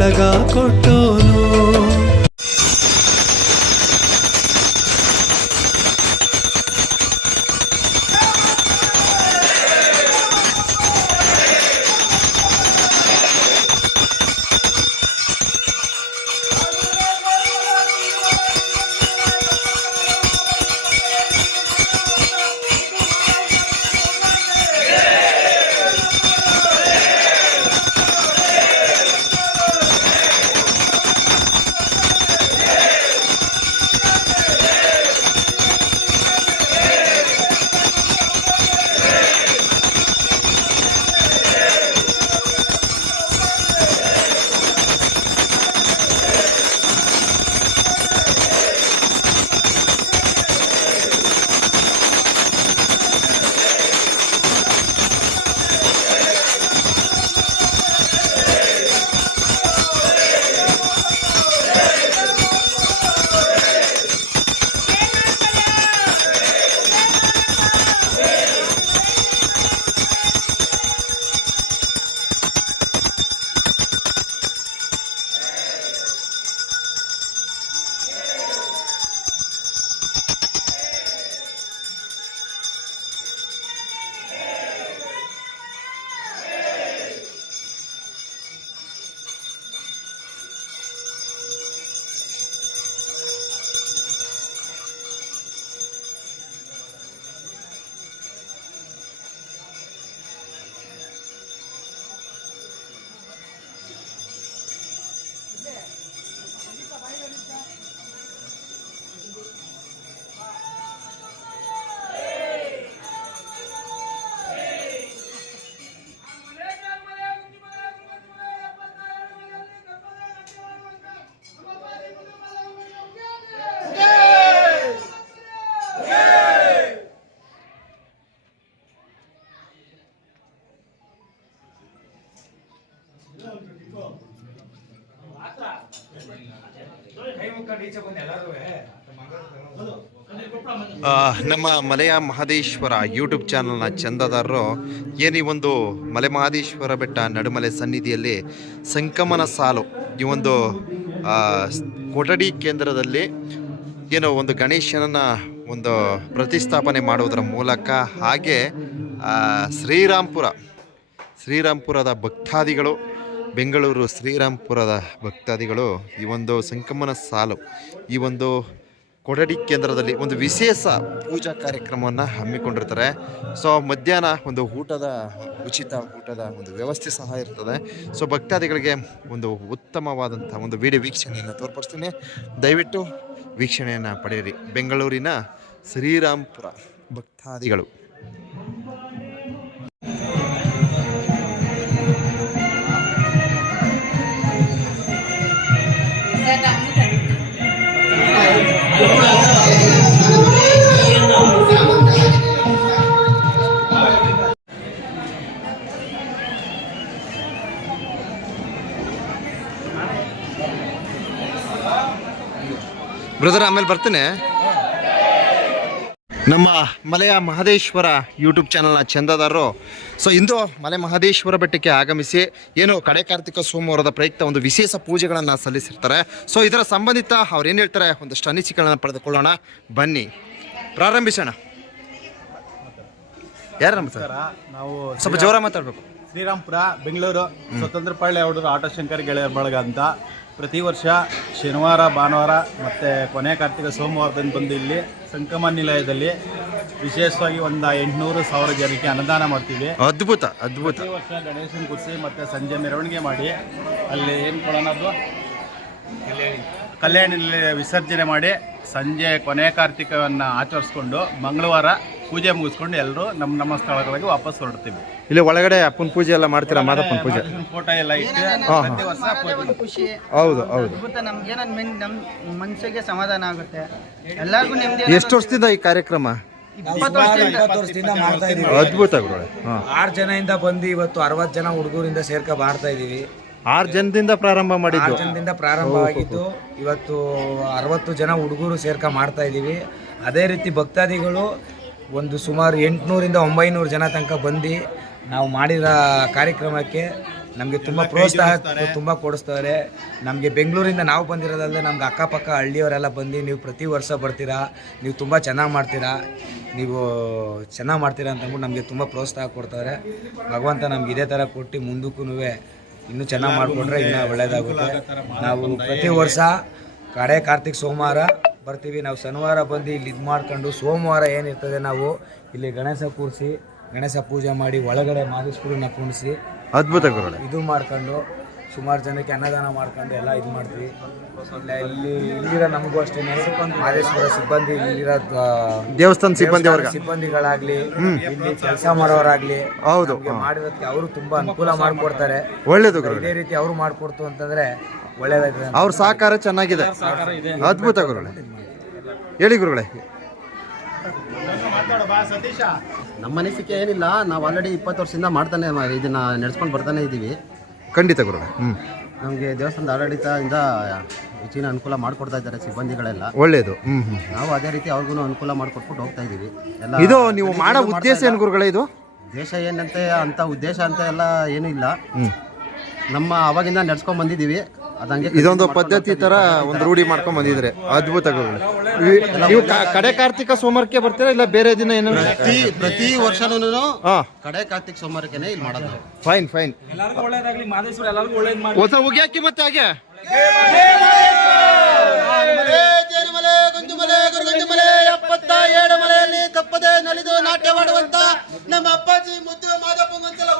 ಬಳಗ ಕೊಟ್ಟೋನು. ನಮ್ಮ ಮಲೆಯ ಮಹದೇಶ್ವರ ಯೂಟ್ಯೂಬ್ ಚಾನಲ್ನ ಚಂದಾದಾರರು ಏನು ಈ ಒಂದು ಮಲೆ ಮಹದೇಶ್ವರ ಬೆಟ್ಟ ನಡುಮಲೆ ಸನ್ನಿಧಿಯಲ್ಲಿ ಸಂಕಮನ ಸಾಲು ಈ ಒಂದು ಕೊಠಡಿ ಕೇಂದ್ರದಲ್ಲಿ ಏನೋ ಒಂದು ಗಣೇಶನನ್ನು ಒಂದು ಪ್ರತಿಷ್ಠಾಪನೆ ಮಾಡುವುದರ ಮೂಲಕ ಹಾಗೆ ಶ್ರೀರಾಂಪುರದ ಭಕ್ತಾದಿಗಳು ಬೆಂಗಳೂರು ಶ್ರೀರಾಂಪುರದ ಭಕ್ತಾದಿಗಳು ಈ ಒಂದು ಸಂಕಮನ ಸಾಲು ಈ ಒಂದು ಕೊಠಡಿ ಕೇಂದ್ರದಲ್ಲಿ ಒಂದು ವಿಶೇಷ ಪೂಜಾ ಕಾರ್ಯಕ್ರಮವನ್ನು ಹಮ್ಮಿಕೊಂಡಿರ್ತಾರೆ. ಸೊ ಮಧ್ಯಾಹ್ನ ಒಂದು ಉಚಿತ ಊಟದ ಒಂದು ವ್ಯವಸ್ಥೆ ಸಹ ಇರ್ತದೆ. ಸೊ ಭಕ್ತಾದಿಗಳಿಗೆ ಒಂದು ಉತ್ತಮವಾದಂಥ ಒಂದು ವಿಡಿಯೋ ವೀಕ್ಷಣೆಯನ್ನು ತೋರ್ಪಡಿಸ್ತೀನಿ, ದಯವಿಟ್ಟು ವೀಕ್ಷಣೆಯನ್ನು ಪಡೆಯಿರಿ. ಬೆಂಗಳೂರಿನ ಶ್ರೀರಾಂಪುರ ಭಕ್ತಾದಿಗಳು. ಬ್ರದರ್ ಆಮೇಲೆ ಬರ್ತೀನಿ. ನಮ್ಮ ಮಲೆಯ ಮಹದೇಶ್ವರ ಯೂಟ್ಯೂಬ್ ಚಾನಲ್ನ ಚಂದಾದಾರರು ಸೊ ಇಂದು ಮಲೆ ಮಹದೇಶ್ವರ ಬೆಟ್ಟಕ್ಕೆ ಆಗಮಿಸಿ ಏನು ಕಡೆ ಕಾರ್ತಿಕ ಸೋಮವಾರದ ಪ್ರಯುಕ್ತ ಒಂದು ವಿಶೇಷ ಪೂಜೆಗಳನ್ನು ಸಲ್ಲಿಸಿರ್ತಾರೆ. ಸೊ ಇದರ ಸಂಬಂಧಿತ ಅವ್ರು ಏನು ಹೇಳ್ತಾರೆ ಒಂದಷ್ಟು ಅನಿಸಿಕೆಗಳನ್ನು ಪಡೆದುಕೊಳ್ಳೋಣ, ಬನ್ನಿ ಪ್ರಾರಂಭಿಸೋಣ. ಯಾರು ನಮಸ್ಕಾರ, ನಾವು ಸ್ವಲ್ಪ ಜೋರ ಮಾತಾಡಬೇಕು. ಶ್ರೀರಾಂಪುರ ಬೆಂಗಳೂರು ಸ್ವತಂತ್ರ ಪಳ್ಳಿ ಹುಡುಗರು ಆಟೋ ಶಂಕರ್ ಗೆಳೆಯರ ಬಳಗ ಅಂತ ಪ್ರತಿ ವರ್ಷ ಶನಿವಾರ ಭಾನುವಾರ ಮತ್ತು ಕೊನೆ ಕಾರ್ತಿಕ ಸೋಮವಾರದಿಂದ ಬಂದು ಇಲ್ಲಿ ಸಂಕಮ ನಿಲಯದಲ್ಲಿ ವಿಶೇಷವಾಗಿ ಒಂದು 800,000 ಜನಕ್ಕೆ ಅನ್ನದಾನ ಮಾಡ್ತೀವಿ. ಅದ್ಭುತ. ಪ್ರತಿ ವರ್ಷ ಗಣೇಶನ ಕೂರಿಸಿ ಮತ್ತು ಸಂಜೆ ಮೆರವಣಿಗೆ ಮಾಡಿ ಅಲ್ಲಿ ಏನು ಕೊಡೋಣದು ಕಲ್ಯಾಣ ವಿಸರ್ಜನೆ ಮಾಡಿ ಸಂಜೆ ಕೊನೆ ಕಾರ್ತಿಕವನ್ನು ಆಚರಿಸ್ಕೊಂಡು ಮಂಗಳವಾರ ಪೂಜೆ ಮುಗಿಸ್ಕೊಂಡು ಎಲ್ಲರೂ ನಮ್ಮ ಸ್ಥಳಗಳಿಗೆ ವಾಪಸ್ ಹೊರಡ್ತೀವಿ. ಇಲ್ಲಿ ಒಳಗಡೆ ಅಪ್ಪನ ಪೂಜೆ ಎಲ್ಲ ಮಾಡ್ತೀರಾ? ಮಾದಪ್ಪನ ಪೂಜೆ ಫೋಟೋ ಎಲ್ಲ ಇಟ್ಟು ಪ್ರತಿ ವರ್ಷ ಖುಷಿ. ಹೌದು. ಅದ್ಭುತ. ನಮ್ಗೆ ನಮ್ಮ ಮನಸ್ಸಿಗೆ ಸಮಾಧಾನ ಆಗುತ್ತೆ. ಎಲ್ಲರಿಗೂ ನಿಮ್ಗೆ ಎಷ್ಟು ವರ್ಷದಿಂದ ಈ ಕಾರ್ಯಕ್ರಮ? 20 ವರ್ಷದಿಂದ ಮಾಡ್ತಾ ಇದೀವಿ. ಅದ್ಭುತ. 6 ಜನದಿಂದ ಬಂದು ಇವತ್ತು 60 ಜನ ಹುಡುಗರಿಂದ ಸೇರ್ಕ ಮಾಡ್ತಾ ಇದೀವಿ. 6 ಜನದಿಂದ ಪ್ರಾರಂಭ ಮಾಡಿದ್ದು. 6 ಜನದಿಂದ ಪ್ರಾರಂಭವಾಗಿದ್ದು ಇವತ್ತು 60 ಜನ ಹುಡುಗರು ಸೇರ್ಕ ಮಾಡ್ತಾ ಇದೀವಿ. ಅದೇ ರೀತಿ ಭಕ್ತಾದಿಗಳು ಒಂದು ಸುಮಾರು 800 ರಿಂದ 900 ಜನ ತನಕ ಬಂದು ನಾವು ಮಾಡಿದ ಕಾರ್ಯಕ್ರಮಕ್ಕೆ ನಮಗೆ ತುಂಬ ಪ್ರೋತ್ಸಾಹ ತುಂಬ ಕೊಡಿಸ್ತಾರೆ. ನಮಗೆ ಬೆಂಗಳೂರಿಂದ ನಾವು ಬಂದಿರೋದಲ್ಲದೆ ನಮ್ಗೆ ಅಕ್ಕಪಕ್ಕ ಹಳ್ಳಿಯವರೆಲ್ಲ ಬಂದು ನೀವು ಪ್ರತಿ ವರ್ಷ ಬರ್ತೀರಾ, ನೀವು ತುಂಬ ಚೆನ್ನಾಗಿ ಮಾಡ್ತೀರಾ, ನೀವು ಚೆನ್ನಾಗಿ ಮಾಡ್ತೀರಾ ಅಂತ ಅಂದ್ಬಿಟ್ಟು ನಮಗೆ ತುಂಬ ಪ್ರೋತ್ಸಾಹ ಕೊಡ್ತಾರೆ. ಭಗವಂತ ನಮ್ಗೆ ಇದೇ ಥರ ಕೊಟ್ಟು ಮುಂದಕ್ಕೂ ಇನ್ನೂ ಚೆನ್ನಾಗಿ ಮಾಡಿಕೊಟ್ರೆ ಇನ್ನೂ ಒಳ್ಳೆಯದಾಗುತ್ತೆ. ನಾವು ಪ್ರತಿ ವರ್ಷ ಕಡೆ ಕಾರ್ತಿಕ್ ಸೋಮವಾರ ಬರ್ತೀವಿ. ನಾವು ಶನಿವಾರ ಬಂದು ಇಲ್ಲಿ ಇದು ಮಾಡ್ಕೊಂಡು ಸೋಮವಾರ ಏನಿರ್ತದೆ ನಾವು ಇಲ್ಲಿ ಗಣೇಶ ಕೂರಿಸಿ ಗಣೇಶ ಪೂಜೆ ಮಾಡಿ ಒಳಗಡೆ ಮಾದೇಶ್ವರನ ಕುಣಿಸಿ ಅದ್ಭುತ ಗುರುಗಳೇ. ಇದು ಮಾಡ್ಕೊಂಡು ಸುಮಾರು ಜನಕ್ಕೆ ಅನ್ನದಾನ ಮಾಡ್ಕೊಂಡು ಎಲ್ಲ ಇದು ಮಾಡ್ತೀವಿ. ಇಲ್ಲಿರೋ ನಮಗೂ ಅಷ್ಟೇ ಮಾದೇಶ್ವರ ಸಿಬ್ಬಂದಿ, ಇಲ್ಲಿರೋ ದೇವಸ್ಥಾನ ಸಿಬ್ಬಂದಿಗಳಾಗ್ಲಿ, ಇಲ್ಲಿ ಕೆಲಸ ಮಾಡೋರಾಗ್ಲಿ, ಹೌದು, ಮಾಡಿರೋದಕ್ಕೆ ಅವರು ತುಂಬಾ ಅನುಕೂಲ ಮಾಡಿಕೊಡ್ತಾರೆ. ಒಳ್ಳೇದು. ಇದೇ ರೀತಿ ಅವರು ಮಾಡಿಕೊಡ್ತು ಅಂತಂದ್ರೆ ಒಳ್ಳೇದಾಗ್ತದೆ. ಅವ್ರ ಸಹಕಾರ ಚೆನ್ನಾಗಿದೆ. ಅದ್ಭುತ ಗುರುಗಳೇ. ಹೇಳಿ ಗುರುಗಳೇ. ನಮ್ಮ ಅನಿಸಿಕೆ ಏನಿಲ್ಲ, ನಾವು ಆಲ್ರೆಡಿ 20 ವರ್ಷದಿಂದ ಮಾಡ್ತಾನೆ ಇದನ್ನ ನಡೆಸ್ಕೊಂಡು ಬರ್ತಾನೆ ಇದ್ದೀವಿ. ಖಂಡಿತ ಗುರುಗಳೇ. ನಮಗೆ ದೇವಸ್ಥಾನದ ಆಡಳಿತದಿಂದ ಹೆಚ್ಚಿನ ಅನುಕೂಲ ಮಾಡಿಕೊಡ್ತಾ ಇದ್ದಾರೆ ಸಿಬ್ಬಂದಿಗಳೆಲ್ಲ. ಒಳ್ಳೇದು. ನಾವು ಅದೇ ರೀತಿ ಅವ್ರಿಗೂ ಅನುಕೂಲ ಮಾಡಿಕೊಟ್ಬಿಟ್ಟು ಹೋಗ್ತಾ ಇದ್ದೀವಿ. ಎಲ್ಲ ಇದು ನೀವು ಮಾಡೋ ಉದ್ದೇಶ ಏನು ಗುರುಗಳೇ? ಇದು ಉದ್ದೇಶ ಏನಂತೆ ಅಂತ ಉದ್ದೇಶ ಅಂತ ಎಲ್ಲ ಏನೂ ಇಲ್ಲ, ನಮ್ಮ ಅವಾಗಿಂದ ನಡ್ಸ್ಕೊಂಡ್ ಬಂದಿದ್ದೀವಿ. ಅದಂಗೆ ಇದೊಂದು ಪದ್ಧತಿ ತರ ಒಂದು ರೂಢಿ ಮಾಡ್ಕೊಂಡ್ ಬಂದಿದ್ರೆ ಅದ್ಭುತ ಗುರುಗಳೇ. ನೀವು ಕಡೆ ಕಾರ್ತಿಕ ಸೋಮವಾರಕ್ಕೆ ಬರ್ತೀರಾ ಇಲ್ಲ ಬೇರೆ ದಿನ ಏನು? ಪ್ರತಿ ವರ್ಷನೂ ಕಡೆ ಕಾರ್ತಿಕ್ ಸೋಮವಾರಕ್ಕೆ ಇಲ್ಲಿ ಮಾಡೋದು. Fine fine. ಹೊಸ ಉಗ್ಯಾಕಿ ಮತ್ತೆ ಹಾಗೆ ಗುರುಗಂಜುಮಲೆ 77 ಮಲೆಯಲ್ಲಿ ತಪ್ಪದೆ ನಲಿದು ನಾಟ್ಯ ಮಾಡುವಂತ ನಮ್ಮ ಅಪ್ಪಾಜಿ ಮುದ್ದು ಮಾದಪ್ಪಗೊಂದ್ಸಲ